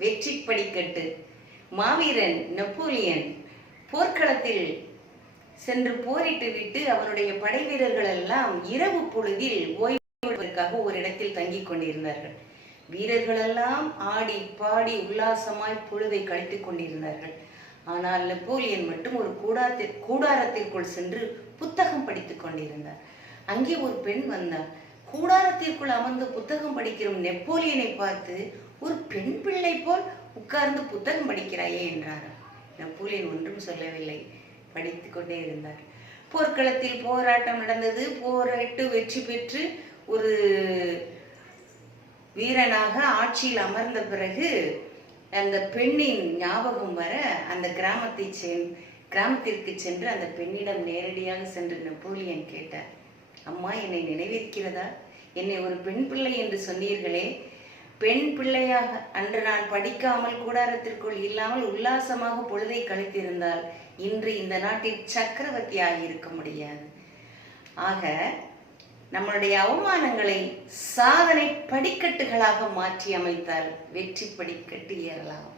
வெற்றி படிக்கட்டு மாவீரன் நெப்போலியன் போர்க்களத்தில் சென்று போரிட்டு விட்டு அவருடைய படை வீரர்கள் எல்லாம் இரவு பொழுதில் ஓய்வதற்காக ஒரு இடத்தில் தங்கிக் கொண்டிருந்தார்கள். வீரர்களெல்லாம் ஆடி பாடி உல்லாசமாய் பொழுதை கழித்துக் கொண்டிருந்தார்கள். ஆனால் நெப்போலியன் மட்டும் ஒரு கூடாரத்தில் கூடாரத்திற்குள் சென்று புத்தகம் படித்துக் கொண்டிருந்தார். அங்கே ஒரு பெண் வந்தார் கூடாரத்திற்குள் அமர்ந்து புத்தகம் படிக்கிற நெப்போலியனை பார்த்து ஒரு பெண் பிள்ளை போல் உட்கார்ந்து புத்தகம் படிக்கிறாயே என்றார் நெப்போலியன் ஒன்றும் சொல்லவில்லை. படித்து கொண்டே இருந்தார். போர்க்களத்தில் போராட்டம் நடந்தது. போராட்டு வெற்றி பெற்று ஒரு வீரனாக ஆட்சியில் அமர்ந்த பிறகு அந்த பெண்ணின் ஞாபகம் வர அந்த கிராமத்தை சென் கிராமத்திற்கு சென்று அந்த பெண்ணிடம் நேரடியாக சென்று நெப்போலியன் கேட்டார். அம்மா என்னை நினைவிருக்கிறதா? என்னை ஒரு பெண் பிள்ளை என்று சொன்னீர்களே. பெண் பிள்ளையாக அன்று நான் படிக்காமல் கூடாரத்திற்குள் இல்லாமல் உல்லாசமாக பொழுதை கழித்திருந்தால் இன்று இந்த நாட்டில் சக்கரவர்த்தியாக இருக்க முடியாது. ஆக நம்மளுடைய அவமானங்களை சாதனை படிக்கட்டுகளாக மாற்றி அமைத்தால் வெற்றி படிக்கட்டு ஏறலாம்.